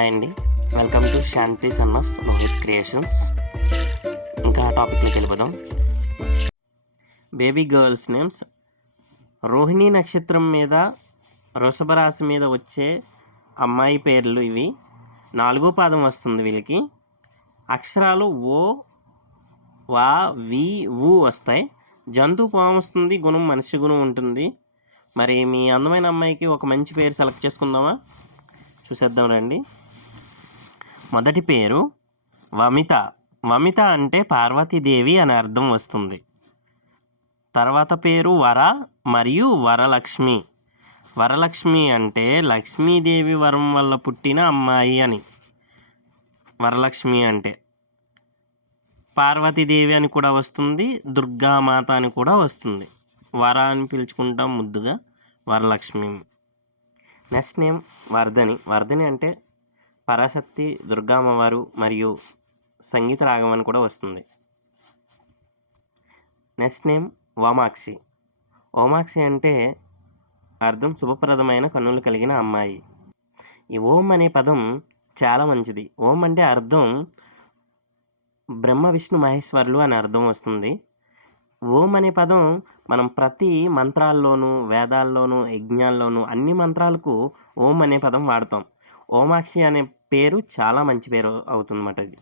Hi అండి, welcome to Shanti son of Rohit creations. ఇంకా టాపిక్లోకి వెళ్ళిపోదాం. Baby girls names. రోహిణి నక్షత్రం మీద వృషభ రాశి మీద వచ్చే అమ్మాయి పేర్లు ఇవి. 4వ పాదం వస్తుంది వీళ్ళకి. అక్షరాలు ఓ, వా, వి, వు వస్తాయి. జంతువు పాము వస్తుంది, గుణం మనిషి గుణం ఉంటుంది. మరి మీ అందమైన అమ్మాయికి ఒక మంచి పేరు సెలెక్ట్ చేసుకుందామా? చూసేద్దాం రండి. మొదటి పేరు వమిత. వమిత అంటే పార్వతీదేవి అని అర్థం వస్తుంది. తర్వాత పేరు వర మరియు వరలక్ష్మి. వరలక్ష్మి అంటే లక్ష్మీదేవి వరం వల్ల పుట్టిన అమ్మాయి అని. వరలక్ష్మి అంటే పార్వతీదేవి అని కూడా వస్తుంది, దుర్గామాత అని కూడా వస్తుంది. వర అని పిలుచుకుంటాం ముద్దుగా, వరలక్ష్మి. Next name Vardhani. వర్ధని అంటే పరాశక్తి, దుర్గామ్మవారు మరియు సంగీత రాగం అని కూడా వస్తుంది. Next name Vamakshi. ఓమాక్షి అంటే అర్థం శుభప్రదమైన కన్నులు కలిగిన అమ్మాయి. ఈ ఓం అనే పదం చాలా మంచిది. ఓం అంటే అర్థం బ్రహ్మ విష్ణు మహేశ్వరులు అని అర్థం వస్తుంది. ఓం అనే పదం మనం ప్రతి మంత్రాల్లోనూ, వేదాల్లోనూ, యజ్ఞాల్లోనూ అన్ని మంత్రాలకు ఓం అనే పదం వాడతాం. ఓమాక్షి అనే పేరు చాలా మంచి పేరు అవుతుందన్నమాట. ఇది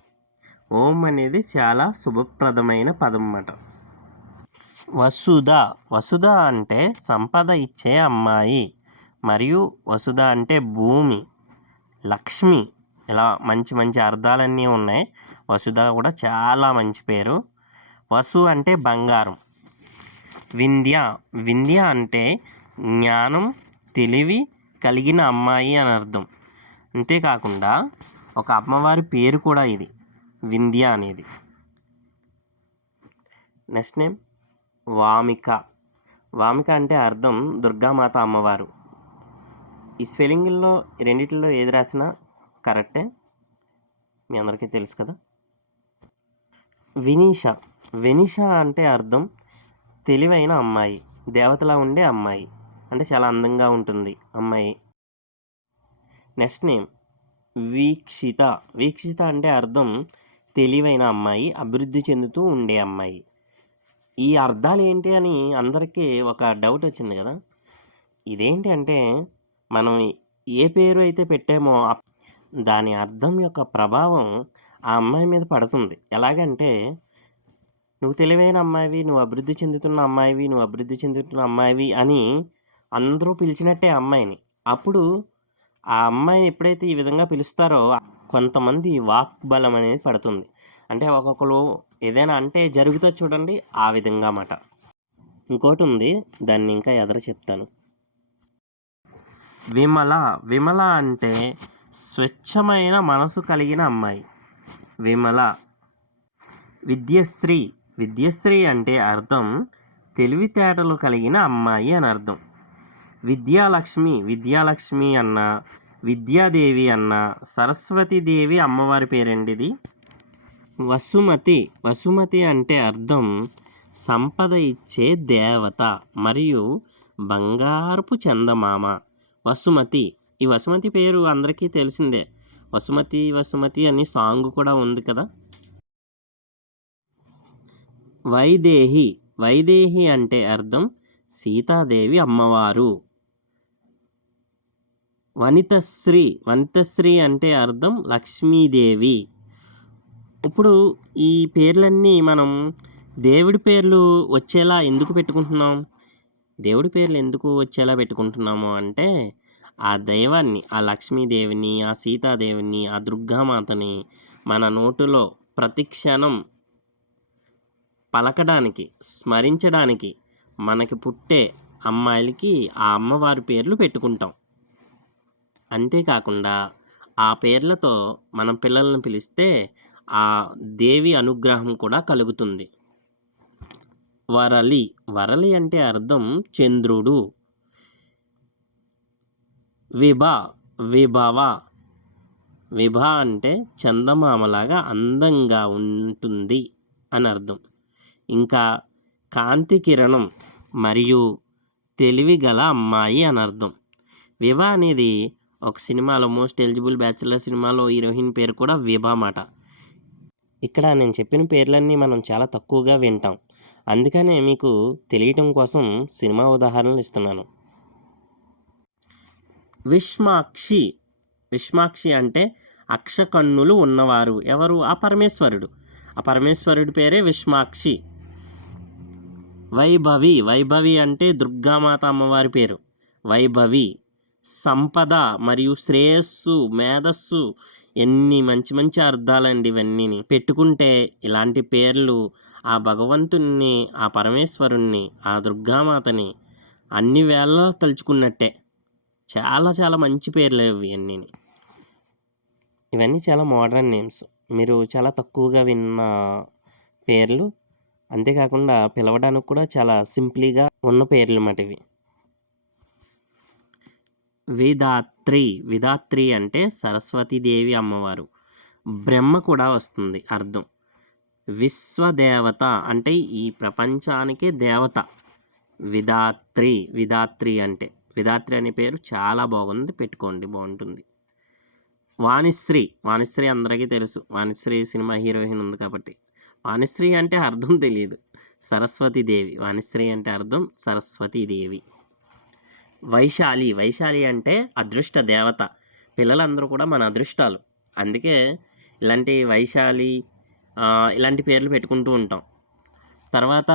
ఓం అనేది చాలా శుభప్రదమైన పదం అన్నమాట. వసుధ. వసుధ అంటే సంపద ఇచ్చే అమ్మాయి, మరియు వసుధ అంటే భూమి, లక్ష్మి, ఇలా మంచి మంచి అర్థాలన్నీ ఉన్నాయి. వసుధ కూడా చాలా మంచి పేరు. వసు అంటే బంగారం. వింధ్య. వింధ్య అంటే జ్ఞానం, తెలివి కలిగిన అమ్మాయి అని అర్థం. అంతేకాకుండా ఒక అమ్మవారి పేరు కూడా ఇది, వింధ్య అనేది. Next name Vamika. వామిక అంటే అర్థం దుర్గామాత అమ్మవారు. ఈ స్పెల్లింగ్లో రెండిట్లో ఏది రాసినా కరెక్టే, మీ అందరికీ తెలుసు కదా. వినీష. వినీష అంటే అర్థం తెలివైన అమ్మాయి, దేవతలా ఉండే అమ్మాయి, అంటే చాలా అందంగా ఉంటుంది అమ్మాయి. Next name Veekshitha. వీక్షిత అంటే అర్థం తెలివైన అమ్మాయి, అభివృద్ధి చెందుతూ ఉండే అమ్మాయి. ఈ అర్థాలు ఏంటి అని అందరికీ ఒక డౌట్ వచ్చింది కదా. ఇదేంటి అంటే మనం ఏ పేరు అయితే పెట్టామో దాని అర్థం యొక్క ప్రభావం ఆ అమ్మాయి మీద పడుతుంది. ఎలాగంటే నువ్వు తెలివైన అమ్మాయివి, నువ్వు అభివృద్ధి చెందుతున్న అమ్మాయివి, నువ్వు అభివృద్ధి చెందుతున్న అమ్మాయివి అని అందరూ పిలిచినట్టే అమ్మాయిని. అప్పుడు ఆ అమ్మాయిని ఎప్పుడైతే ఈ విధంగా పిలుస్తారో కొంతమంది వాక్బలం అనేది పడుతుంది. అంటే ఒక్కొక్కరు ఏదైనా అంటే జరుగుతుంది చూడండి, ఆ విధంగా అన్నమాట. ఇంకోటి ఉంది, దాన్ని ఇంకా ఎదర చెప్తాను. విమల. విమల అంటే స్వచ్ఛమైన మనసు కలిగిన అమ్మాయి, విమల. విద్యశ్రీ. విద్యశ్రీ అంటే అర్థం తెలివితేటలు కలిగిన అమ్మాయి అని అర్థం. విద్యాలక్ష్మి. విద్యాలక్ష్మి అన్న, విద్యాదేవి అన్న, సరస్వతీదేవి అమ్మవారి పేరండి ఇది. వసుమతి. వసుమతి అంటే అర్థం సంపద ఇచ్చే దేవత మరియు బంగారపు చందమామ. వసుమతి. ఈ వసుమతి పేరు అందరికీ తెలిసిందే. వసుమతి వసుమతి అని సాంగ్ కూడా ఉంది కదా. వైదేహి. వైదేహి అంటే అర్థం సీతాదేవి అమ్మవారు. వనితశ్రీ. వనితశ్రీ అంటే అర్థం లక్ష్మీదేవి. ఇప్పుడు ఈ పేర్లన్నీ మనం దేవుడి పేర్లు వచ్చేలా ఎందుకు పెట్టుకుంటున్నాం? దేవుడి పేర్లు ఎందుకు వచ్చేలా పెట్టుకుంటున్నాము అంటే ఆ దైవాన్ని, ఆ లక్ష్మీదేవిని, ఆ సీతాదేవిని, ఆ దుర్గామాతని మన నోటులో ప్రతి క్షణం పలకడానికి, స్మరించడానికి మనకి పుట్టే అమ్మాయిలకి ఆ అమ్మవారి పేర్లు పెట్టుకుంటాం. అంతేకాకుండా ఆ పేర్లతో మనం పిల్లలను పిలిస్తే ఆ దేవి అనుగ్రహం కూడా కలుగుతుంది. వరలి. వరలి అంటే అర్థం చంద్రుడు. విభ. విభవ. విభ అంటే చందమామలాగా అందంగా ఉంటుంది అని అర్థం. ఇంకా కాంతి కిరణం మరియు తెలివి గల అమ్మాయి అని అర్థం. విభ అనేది ఒక సినిమాలో 'మోస్ట్ ఎలిజిబుల్ బ్యాచిలర్' సినిమాలో హీరోయిన్ పేరు కూడా విభా మాట. ఇక్కడ నేను చెప్పిన పేర్లన్నీ మనం చాలా తక్కువగా వింటాం. అందుకనే మీకు తెలియటం కోసం సినిమా ఉదాహరణలు ఇస్తున్నాను. విష్మాక్షి. విష్మాక్షి అంటే అక్షకన్నులు ఉన్నవారు. ఎవరు? ఆ పరమేశ్వరుడు. ఆ పరమేశ్వరుడి పేరే విష్మాక్షి. వైభవి. వైభవి అంటే దుర్గామాత అమ్మవారి పేరు. వైభవి. సంపద మరియు శ్రేయస్సు, మేధస్సు, ఎన్ని మంచి మంచి అర్థాలండి ఇవన్నీని. పెట్టుకుంటే ఇలాంటి పేర్లు ఆ భగవంతుణ్ణి, ఆ పరమేశ్వరుణ్ణి, ఆ దుర్గామాతని అన్ని వేళలా తలుచుకున్నట్టే. చాలా చాలా మంచి పేర్లు ఇవి అన్నీని. ఇవన్నీ చాలా మోడర్న్ నేమ్స్. మీరు చాలా తక్కువగా విన్న పేర్లు. అంతేకాకుండా పిలవడానికి కూడా చాలా సింప్లీగా ఉన్న పేర్లు మాట ఇవి. వేదాత్రి. వేదాత్రి అంటే సరస్వతీదేవి అమ్మవారు. బ్రహ్మ కూడా వస్తుంది అర్థం. విశ్వదేవత అంటే ఈ ప్రపంచానికే దేవత. విధాత్రి. విధాత్రి అంటే విధాత్రి అనే పేరు చాలా బాగుంది, పెట్టుకోండి, బాగుంటుంది. వాణిశ్రీ. వాణిశ్రీ అందరికీ తెలుసు. వాణిశ్రీ సినిమా హీరోయిన్ ఉంది కాబట్టి. వాణిశ్రీ అంటే అర్థం తెలియదు. సరస్వతీదేవి. వాణిశ్రీ అంటే అర్థం సరస్వతీదేవి. వైశాలి. వైశాలి అంటే అదృష్ట దేవత. పిల్లలందరూ కూడా మన అదృష్టాలు. అందుకే ఇలాంటి వైశాలి ఇలాంటి పేర్లు పెట్టుకుంటూ ఉంటాం. తర్వాత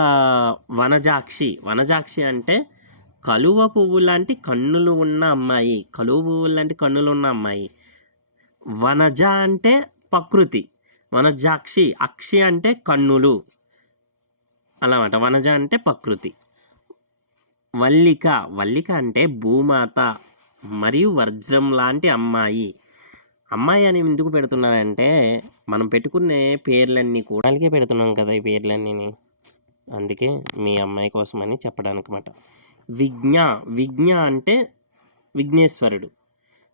వనజాక్షి. వనజాక్షి అంటే కలువ పువ్వు లాంటి కన్నులు ఉన్న అమ్మాయి. కలువ పువ్వు లాంటి కన్నులు ఉన్న అమ్మాయి. వనజ అంటే ప్రకృతి. వనజాక్షి. అక్షి అంటే కన్నులు అన్నమాట. వనజ అంటే ప్రకృతి. వల్లిక. వల్లిక అంటే భూమాత మరియు వజ్రం లాంటి అమ్మాయి. అమ్మాయి అని ఎందుకు పెడుతున్నానంటే మనం పెట్టుకునే పేర్లన్నీ కూడా అలాగే పెడుతున్నాం కదా ఈ పేర్లన్నీ. అందుకే మీ అమ్మాయి కోసమని చెప్పడానికి మాట. విజ్ఞ. విజ్ఞ అంటే విఘ్నేశ్వరుడు.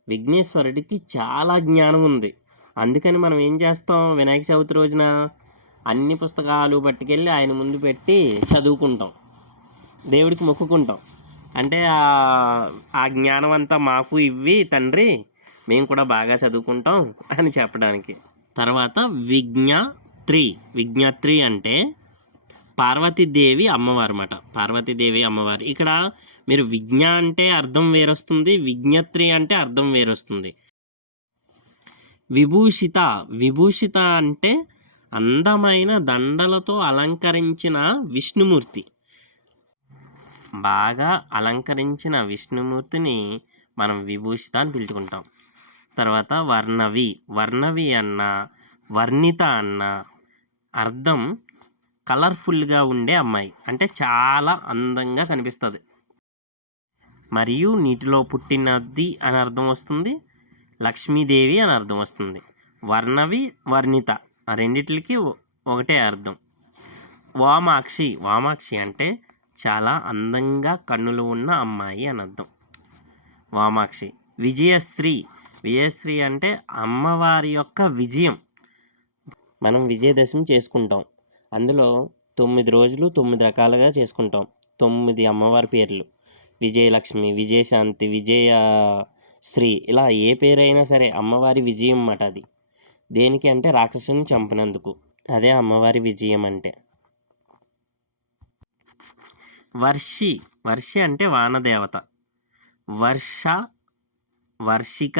విఘ్నేశ్వరుడికి చాలా జ్ఞానం ఉంది. అందుకని మనం ఏం చేస్తాం, వినాయక చవితి రోజున అన్ని పుస్తకాలు పట్టుకెళ్ళి ఆయన ముందు పెట్టి చదువుకుంటాం, దేవుడికి మొక్కుకుంటాం. అంటే ఆ జ్ఞానం అంతా మాకు ఇవ్వి తండ్రి, మేము కూడా బాగా చదువుకుంటాం అని చెప్పడానికి. తర్వాత విజ్ఞాత్రి. విజ్ఞాత్రి అంటే పార్వతీదేవి అమ్మవారు అన్నమాట. పార్వతీదేవి అమ్మవారు. ఇక్కడ మీరు విజ్ఞ అంటే అర్థం వేరొస్తుంది, విజ్ఞత్రి అంటే అర్థం వేరొస్తుంది. విభూషిత. విభూషిత అంటే అందమైన దండలతో అలంకరించిన విష్ణుమూర్తి. బాగా అలంకరించిన విష్ణుమూర్తిని మనం విభూషిత అని పిలుచుకుంటాం. తర్వాత వర్ణవి. వర్ణవి అన్న, వర్ణిత అన్న అర్థం కలర్ఫుల్గా ఉండే అమ్మాయి. అంటే చాలా అందంగా కనిపిస్తుంది. మరియు నీటిలో పుట్టినది అని అర్థం వస్తుంది, లక్ష్మీదేవి అని అర్థం వస్తుంది. వర్ణవి, వర్ణిత ఆ రెండిట్లకి ఒకటే అర్థం. వామాక్షి. వామాక్షి అంటే చాలా అందంగా కన్నులు ఉన్న అమ్మాయి అని అర్థం. వామాక్షి. విజయశ్రీ. విజయశ్రీ అంటే అమ్మవారి యొక్క విజయం. మనం విజయదశమి చేసుకుంటాం. అందులో 9 రోజులు 9 రకాలుగా చేసుకుంటాం. 9 అమ్మవారి పేర్లు. విజయలక్ష్మి, విజయశాంతి, విజయ శ్రీ, ఇలా ఏ పేరైనా సరే అమ్మవారి విజయం అన్నమాట. అది దేనికి అంటే రాక్షసుని చంపినందుకు. అదే అమ్మవారి విజయం అంటే. వర్షి. వర్షి అంటే వానదేవత. వర్ష, వర్షిక,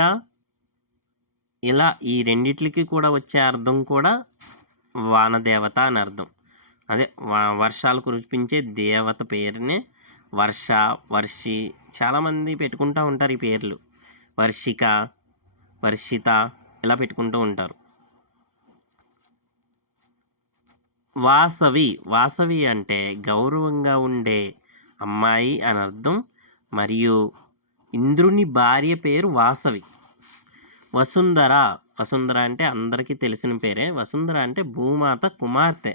ఇలా ఈ రెండిట్లకి కూడా వచ్చే అర్థం కూడా వానదేవత అని అర్థం. అదే వర్షాలు కురిపించే దేవత పేరునే వర్ష, వర్షి. చాలామంది పెట్టుకుంటూ ఉంటారు ఈ పేర్లు. వర్షిక, వర్షిత ఇలా పెట్టుకుంటూ ఉంటారు. వాసవి. వాసవి అంటే గౌరవంగా ఉండే అమ్మాయి అని అర్థం. మరియు ఇంద్రుని భార్య పేరు వాసవి. వసుంధర. వసుంధర అంటే అందరికీ తెలిసిన పేరే. వసుంధర అంటే భూమాత కుమార్తె,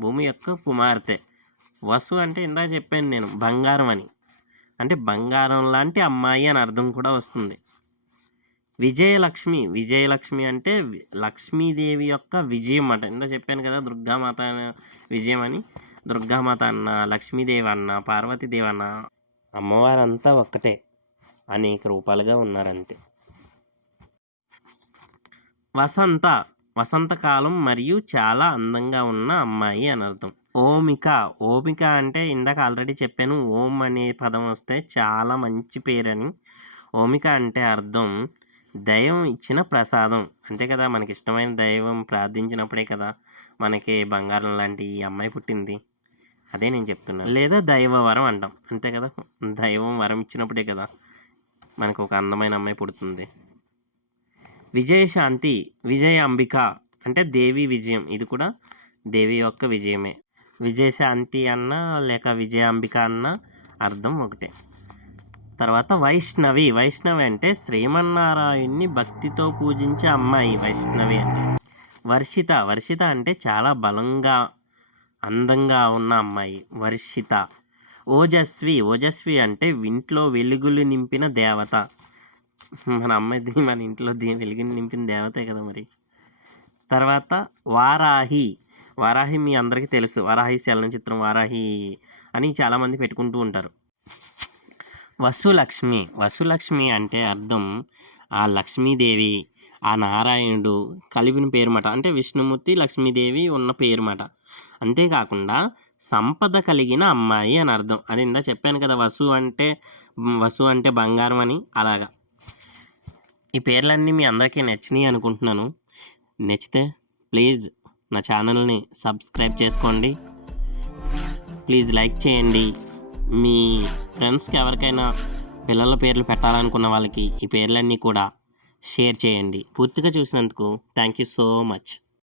భూమి యొక్క కుమార్తె. వసు అంటే ఇందాక చెప్పాను నేను, బంగారం అని. అంటే బంగారం లాంటి అమ్మాయి అని అర్థం కూడా వస్తుంది. విజయలక్ష్మి. విజయలక్ష్మి అంటే లక్ష్మీదేవి యొక్క విజయం అన్నమాట. ఇందాక చెప్పాను కదా దుర్గామాత విజయం అని. దుర్గామాత అన్న, లక్ష్మీదేవి అన్న, పార్వతీదేవి అన్న, అమ్మవారంతా ఒక్కటే, అనేక రూపాలుగా ఉన్నారంతే. వసంత వసంతకాలం మరియు చాలా అందంగా ఉన్న అమ్మాయి అని అర్థం. ఓమిక అంటే ఇందాక ఆల్రెడీ చెప్పాను. ఓం అనే పదం వస్తే చాలా మంచి పేరని. ఓమిక అంటే అర్థం దైవం ఇచ్చిన ప్రసాదం. అంతే కదా, మనకి ఇష్టమైన దైవం ప్రార్థించినప్పుడే కదా మనకి బంగారం లాంటి ఈ అమ్మాయి పుట్టింది. అదే నేను చెప్తున్నాను. లేదా దైవ వరం అంటాం, అంతే కదా. దైవం వరం ఇచ్చినప్పుడే కదా మనకు ఒక అందమైన అమ్మాయి పుడుతుంది. విజయశాంతి, విజయ అంబిక అంటే దేవి విజయం. ఇది కూడా దేవి యొక్క విజయమే. విజయశాంతి అన్న లేక విజయాంబిక అన్న అర్థం ఒకటే. తర్వాత వైష్ణవి అంటే శ్రీమన్నారాయణ్ణి భక్తితో పూజించే అమ్మాయి వైష్ణవి అంటే. వర్షిత అంటే చాలా బలంగా అందంగా ఉన్న అమ్మాయి వర్షిత. ఓజస్వి అంటే ఇంట్లో వెలుగులు నింపిన దేవత. మన అమ్మాయిది మన ఇంట్లో వెలుగుని నింపిన దేవతే కదా మరి. తర్వాత వారాహి మీ అందరికీ తెలుసు. వారాహి చలనచిత్రం వారాహి అని చాలామంది పెట్టుకుంటూ ఉంటారు. వసులక్ష్మి అంటే అర్థం ఆ లక్ష్మీదేవి, ఆ నారాయణుడు కలిపిన పేరు మాట. అంటే విష్ణుమూర్తి లక్ష్మీదేవి ఉన్న పేరు మాట. అంతేకాకుండా సంపద కలిగిన అమ్మాయి అని అర్థం. అది ఇందా చెప్పాను కదా, వసు అంటే బంగారం అని. అలాగా ఈ పేర్లన్నీ మీ అందరికీ నచ్చినాయి అనుకుంటున్నాను. నచ్చితే ప్లీజ్ నా ఛానల్ని సబ్స్క్రైబ్ చేసుకోండి. ప్లీజ్ లైక్ చేయండి. మీ ఫ్రెండ్స్కి ఎవరికైనా పిల్లల పేర్లు పెట్టాలనుకున్న వాళ్ళకి ఈ పేర్లన్నీ కూడా షేర్ చేయండి. పూర్తిగా చూసినందుకు థ్యాంక్ యూ సో మచ్.